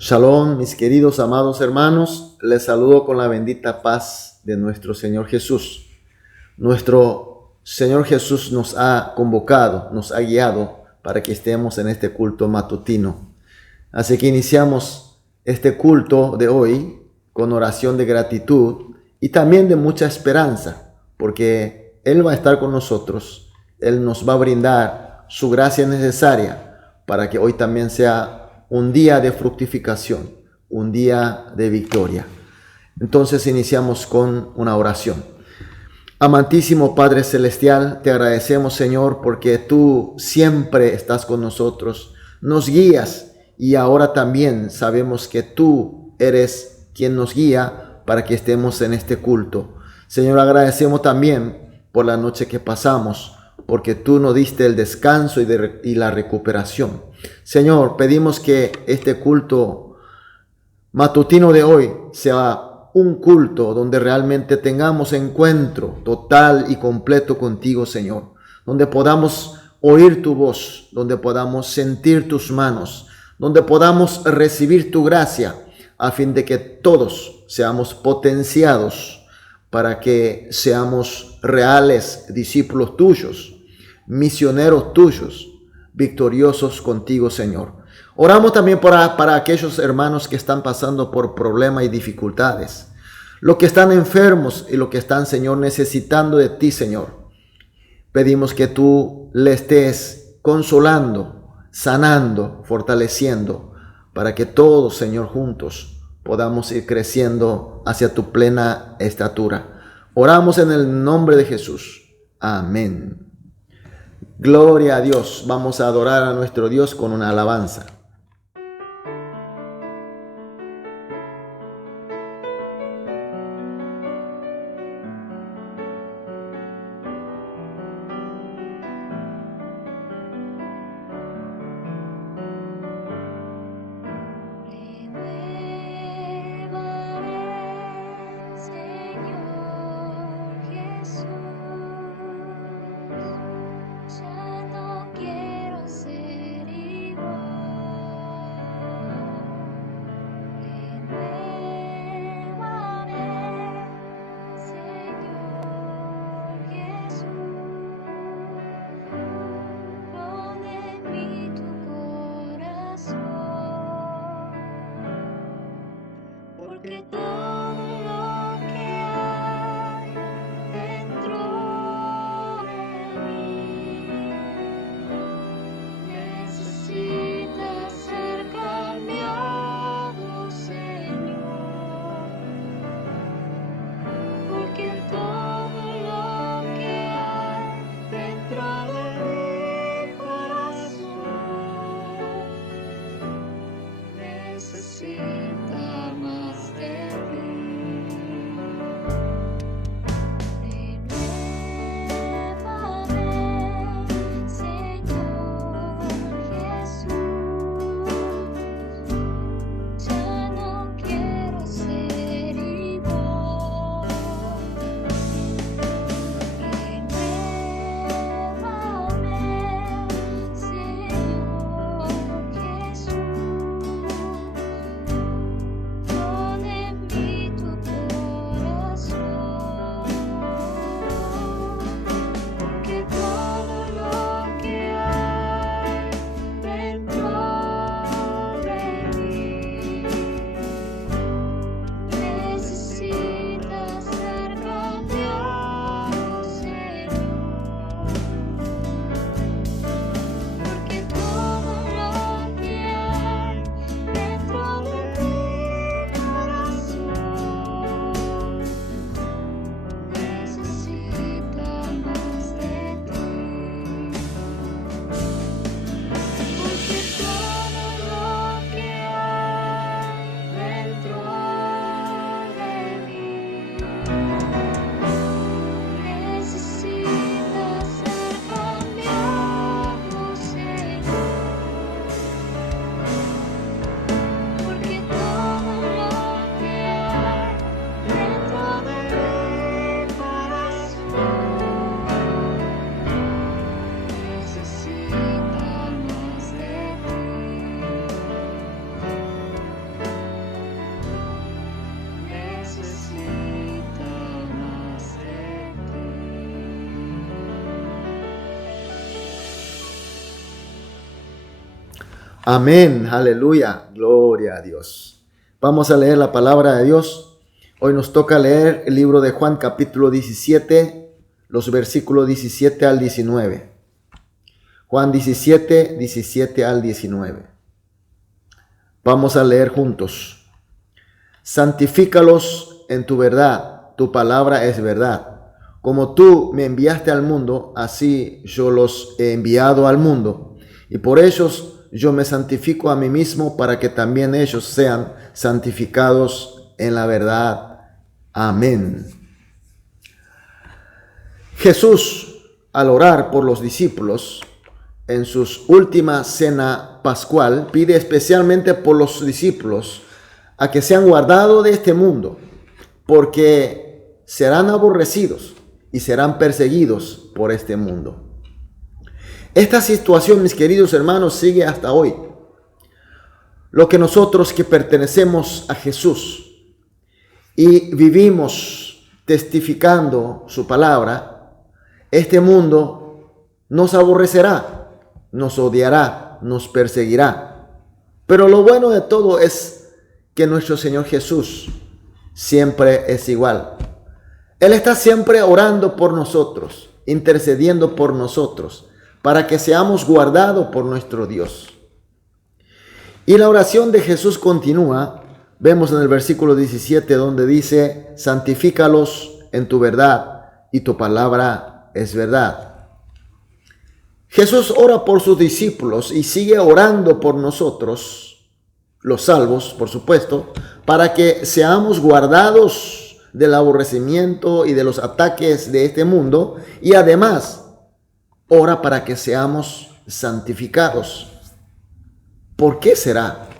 Shalom, mis queridos amados hermanos, les saludo con la bendita paz de nuestro Señor Jesús. Nuestro Señor Jesús nos ha convocado, nos ha guiado para que estemos en este culto matutino. Así que iniciamos este culto de hoy con oración de gratitud y también de mucha esperanza, porque Él va a estar con nosotros. Él nos va a brindar su gracia necesaria para que hoy también sea un día de fructificación, un día de victoria. Entonces iniciamos con una oración. Amantísimo Padre Celestial, te agradecemos, Señor, porque tú siempre estás con nosotros, nos guías y ahora también sabemos que tú eres quien nos guía para que estemos en este culto. Señor, agradecemos también por la noche que pasamos, porque tú nos diste el descanso y la recuperación. Señor, pedimos que este culto matutino de hoy sea un culto donde realmente tengamos encuentro total y completo contigo, Señor, donde podamos oír tu voz, donde podamos sentir tus manos, donde podamos recibir tu gracia, a fin de que todos seamos potenciados para que seamos reales discípulos tuyos, misioneros tuyos, victoriosos contigo, Señor. Oramos también para aquellos hermanos que están pasando por problemas y dificultades, los que están enfermos y los que están, Señor, necesitando de ti, Señor. Pedimos que tú le estés consolando, sanando, fortaleciendo, para que todos, Señor, juntos podamos ir creciendo hacia tu plena estatura. Oramos en el nombre de Jesús. Amén. Gloria a Dios. Vamos a adorar a nuestro Dios con una alabanza. Ya no quiero ser igual. Amén, aleluya, gloria a Dios. Vamos a leer la palabra de Dios. Hoy nos toca leer el libro de Juan capítulo 17, los versículos 17 al 19. Juan 17, 17 al 19. Vamos a leer juntos. Santifícalos en tu verdad, tu palabra es verdad. Como tú me enviaste al mundo, así yo los he enviado al mundo. Y por ellos yo me santifico a mí mismo para que también ellos sean santificados en la verdad. Amén. Jesús, al orar por los discípulos en su última cena pascual, pide especialmente por los discípulos a que sean guardados de este mundo, porque serán aborrecidos y serán perseguidos por este mundo. Esta situación, mis queridos hermanos, sigue hasta hoy. Lo que nosotros que pertenecemos a Jesús y vivimos testificando su palabra, este mundo nos aborrecerá, nos odiará, nos perseguirá. Pero lo bueno de todo es que nuestro Señor Jesús siempre es igual. Él está siempre orando por nosotros, intercediendo por nosotros, para que seamos guardados por nuestro Dios. Y la oración de Jesús continúa. Vemos en el versículo 17 donde dice: santifícalos en tu verdad y tu palabra es verdad. Jesús ora por sus discípulos y sigue orando por nosotros, los salvos, por supuesto, para que seamos guardados del aborrecimiento y de los ataques de este mundo, y además ora para que seamos santificados. ¿Por qué será?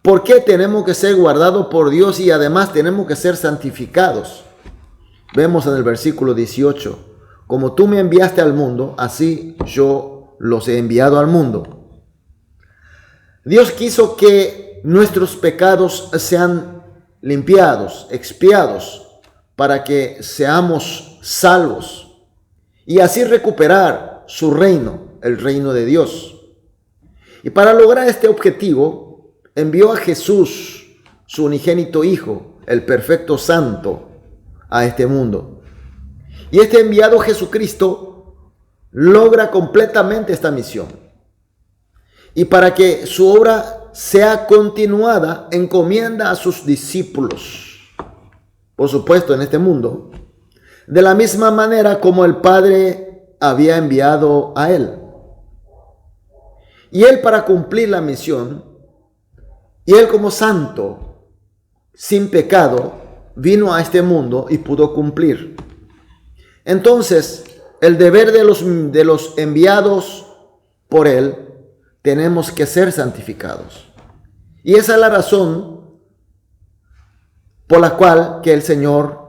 ¿Por qué tenemos que ser guardados por Dios y además tenemos que ser santificados? Vemos en el versículo 18: como tú me enviaste al mundo, así yo los he enviado al mundo. Dios quiso que nuestros pecados sean limpiados, expiados, para que seamos salvos y así recuperar su reino, el reino de Dios. Y para lograr este objetivo, envió a Jesús, su unigénito Hijo, el perfecto Santo, a este mundo. Y este enviado Jesucristo logra completamente esta misión. Y para que su obra sea continuada, encomienda a sus discípulos, por supuesto en este mundo, de la misma manera como el Padre había enviado a él. Y él, para cumplir la misión, y él como santo, sin pecado, vino a este mundo y pudo cumplir. Entonces, el deber de los enviados por él, tenemos que ser santificados. Y esa es la razón por la cual que el Señor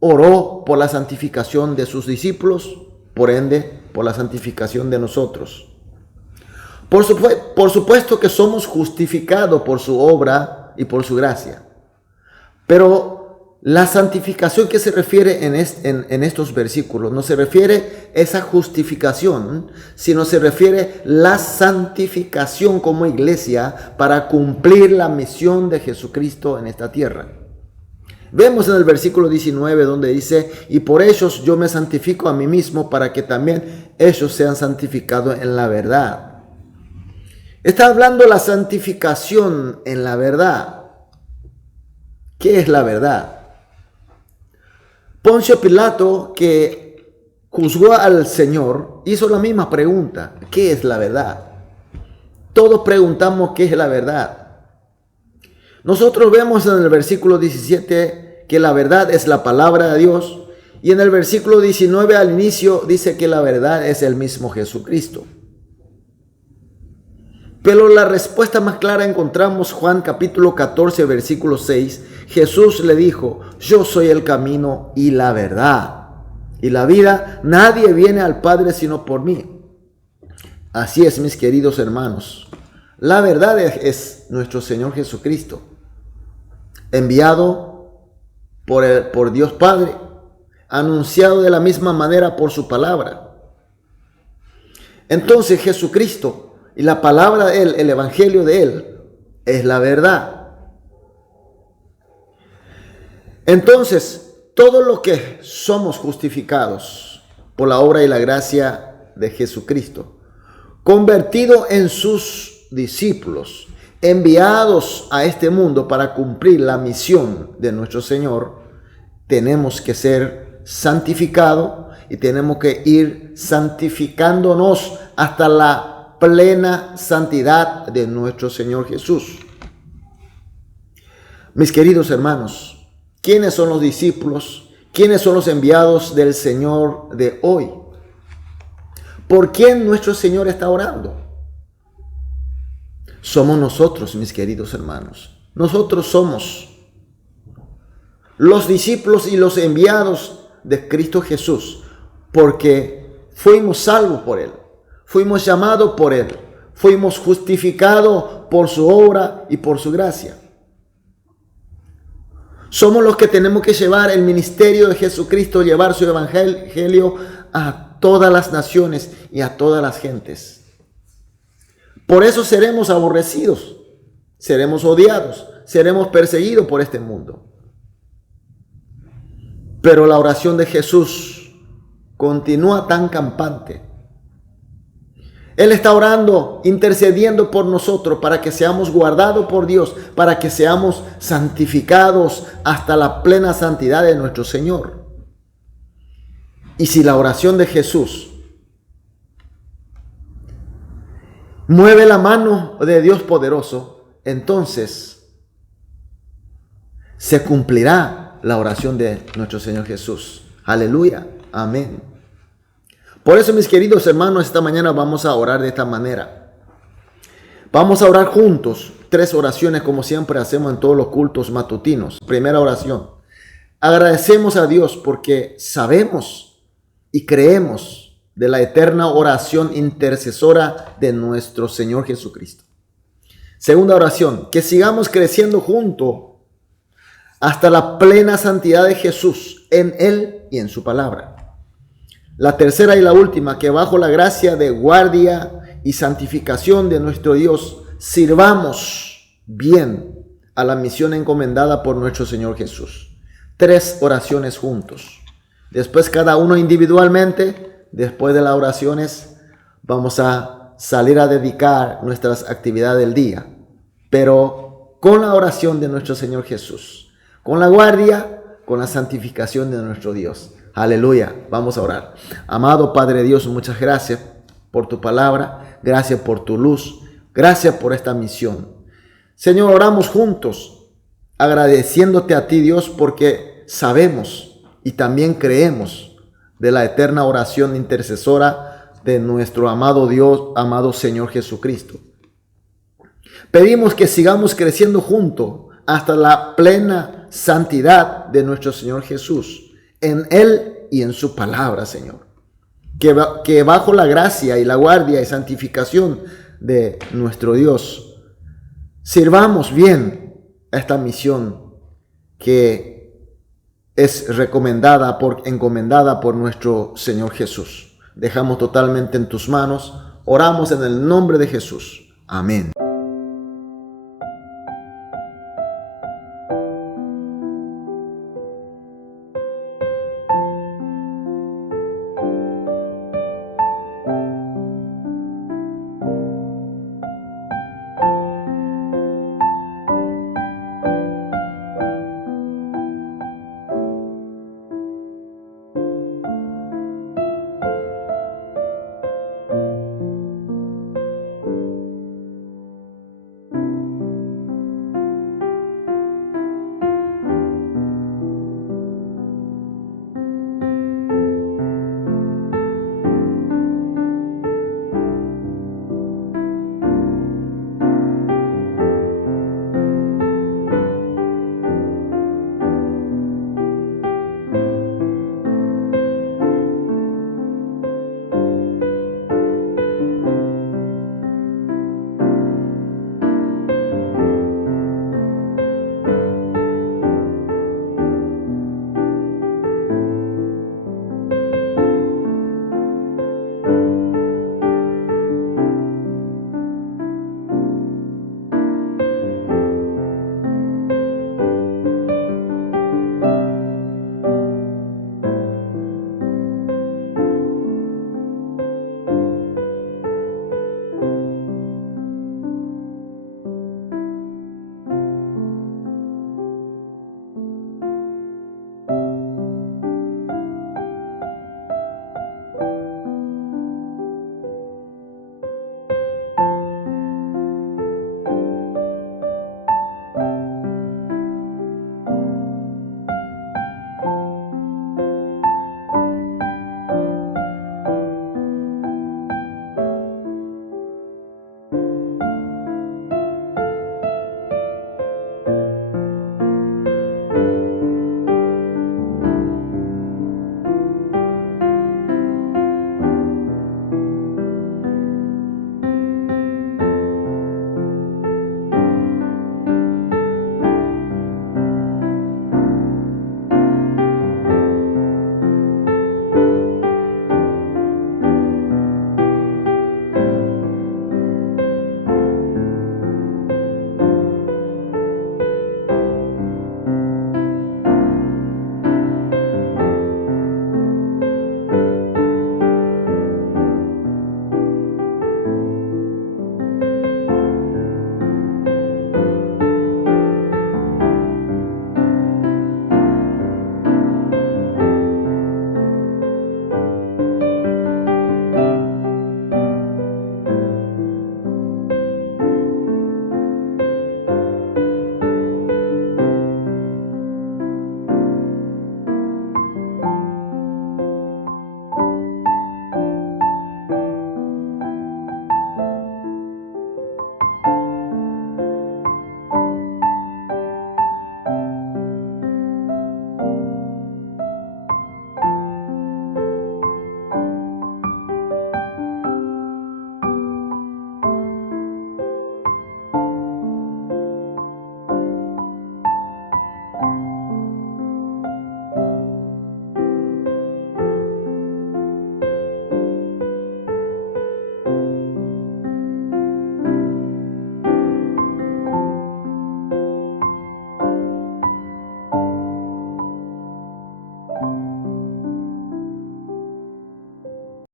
oró por la santificación de sus discípulos, por ende, por la santificación de nosotros. Por supuesto que somos justificados por su obra y por su gracia. Pero la santificación que se refiere en estos versículos no se refiere a esa justificación, sino se refiere a la santificación como iglesia para cumplir la misión de Jesucristo en esta tierra. Vemos en el versículo 19 donde dice: y por ellos yo me santifico a mí mismo para que también ellos sean santificados en la verdad. Está hablando la santificación en la verdad. ¿Qué es la verdad? Poncio Pilato, que juzgó al Señor, hizo la misma pregunta: ¿qué es la verdad? Todos preguntamos qué es la verdad. Nosotros vemos en el versículo 17 que la verdad es la palabra de Dios, y en el versículo 19 al inicio dice que la verdad es el mismo Jesucristo. Pero la respuesta más clara encontramos Juan capítulo 14 versículo 6. Jesús le dijo: yo soy el camino y la verdad y la vida. Nadie viene al Padre sino por mí. Así es, mis queridos hermanos. La verdad es nuestro Señor Jesucristo, enviado por Dios Padre, anunciado de la misma manera por su palabra. Entonces Jesucristo Y la palabra de Él, el evangelio de Él, es la verdad. Entonces, todo lo que somos justificados por la obra y la gracia de Jesucristo, convertido en sus discípulos, enviados a este mundo para cumplir la misión de nuestro Señor, tenemos que ser santificados y tenemos que ir santificándonos hasta la plena santidad de nuestro Señor Jesús. Mis queridos hermanos, ¿quiénes son los discípulos? ¿Quiénes son los enviados del Señor de hoy? ¿Por quién nuestro Señor está orando? Somos nosotros, mis queridos hermanos. Nosotros somos los discípulos y los enviados de Cristo Jesús, porque fuimos salvos por Él, fuimos llamados por Él, fuimos justificados por su obra y por su gracia. Somos los que tenemos que llevar el ministerio de Jesucristo, llevar su evangelio a todas las naciones y a todas las gentes. Por eso seremos aborrecidos, seremos odiados, seremos perseguidos por este mundo. Pero la oración de Jesús continúa tan campante. Él está orando, intercediendo por nosotros para que seamos guardados por Dios, para que seamos santificados hasta la plena santidad de nuestro Señor. Y si la oración de Jesús mueve la mano de Dios poderoso, entonces se cumplirá la oración de nuestro Señor Jesús. Aleluya. Amén. Por eso, mis queridos hermanos, esta mañana vamos a orar de esta manera. Vamos a orar juntos 3 oraciones como siempre hacemos en todos los cultos matutinos. Primera oración. Agradecemos a Dios porque sabemos y creemos de la eterna oración intercesora de nuestro Señor Jesucristo. Segunda oración. Que sigamos creciendo juntos hasta la plena santidad de Jesús en Él y en su palabra. La tercera y la última, que bajo la gracia de guardia y santificación de nuestro Dios, sirvamos bien a la misión encomendada por nuestro Señor Jesús. 3 oraciones juntos. Después cada uno individualmente, después de las oraciones, vamos a salir a dedicar nuestras actividades del día. Pero con la oración de nuestro Señor Jesús, con la guardia, con la santificación de nuestro Dios. Aleluya. Vamos a orar. Amado Padre Dios, muchas gracias por tu palabra. Gracias por tu luz. Gracias por esta misión. Señor, oramos juntos, agradeciéndote a ti, Dios, porque sabemos y también creemos de la eterna oración intercesora de nuestro amado Dios, amado Señor Jesucristo. Pedimos que sigamos creciendo juntos hasta la plena santidad de nuestro Señor Jesús, en Él y en su palabra, Señor. Que bajo la gracia y la guardia y santificación de nuestro Dios, sirvamos bien a esta misión que es encomendada por nuestro Señor Jesús. Dejamos totalmente en tus manos. Oramos en el nombre de Jesús. Amén.